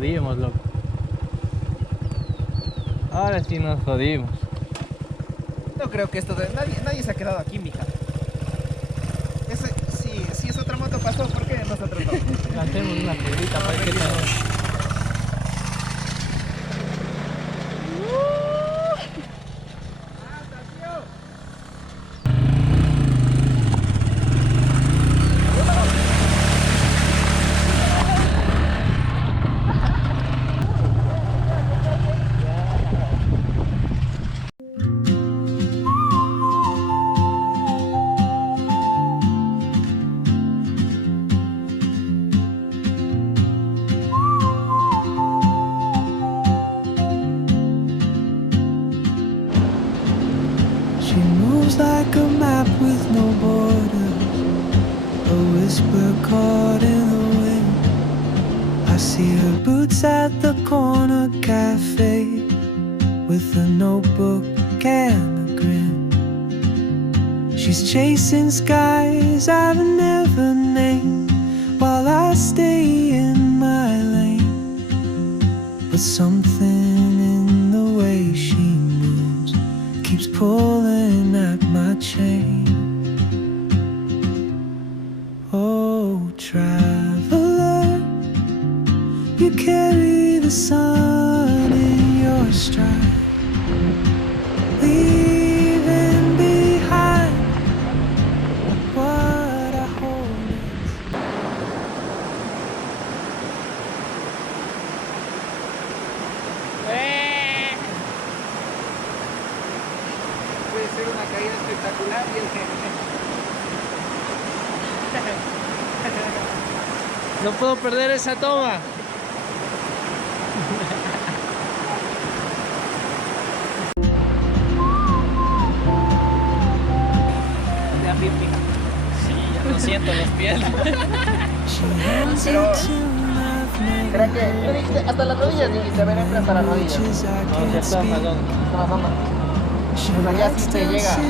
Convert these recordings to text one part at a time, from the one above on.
jodimos, loco. Ahora sí nos jodimos. No creo que esto de... Nadie se ha quedado aquí, mija. Si es otra moto pasó, ¿por qué nosotros no? Lancemos una piedrita para que tal. She moves like a map with no borders, a whisper caught in the wind. I see her boots at the corner cafe, with a notebook and a grin. She's chasing skies I've never named, while I stay in my lane. But something in the way she moves keeps pulling at my chain. Oh, traveler, you carry the sun in your stride, leaving behind what I hold. Puede ser una caída espectacular y el que... No puedo perder esa toma. Ya, pipi. Sí, ya lo siento en los pies. Pero... ¿Será que? Tú dijiste, hasta las rodillas dijiste, a ver, entra hasta las rodillas. No, ya está, perdón. No. Pues allá sí te llega. Sí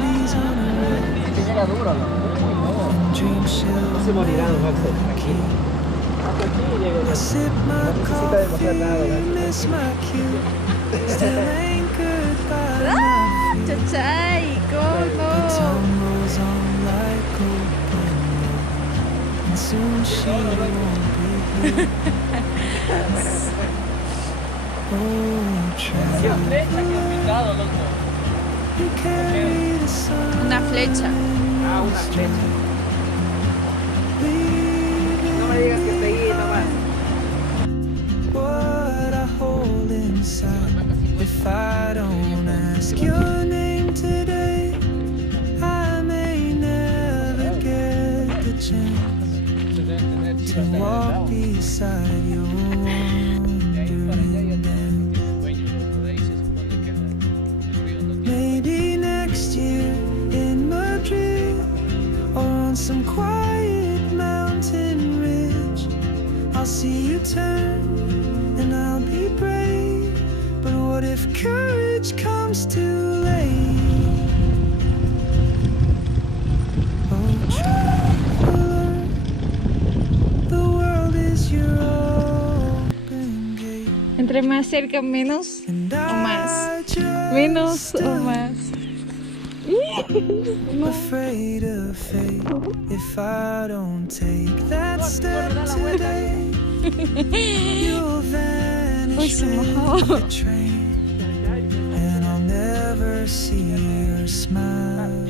te llega duro, ¿no? No se morirán, Max, aquí. Hasta aquí llego. No necesita demostrar nada, Chachay, ¿cómo? ¿Qué flecha que has pintado, loco? Una flecha. Ah, una flecha. No me digas que está ahí nomás. What I hold inside, if I don't ask your name today, I may never get the chance to walk beside your wandering dance. Maybe next year in Madrid, or on some quiet mountain ridge, I'll see you turn and I'll be brave. But what if courage comes too late? Oh, traveler, the world is your open gate. Entre más cerca, menos And o más. I just Menos o stand más. afraid of fate if I don't take that step today. You'll Uy, vanish se with mojó. the train, and I'll never see your smile.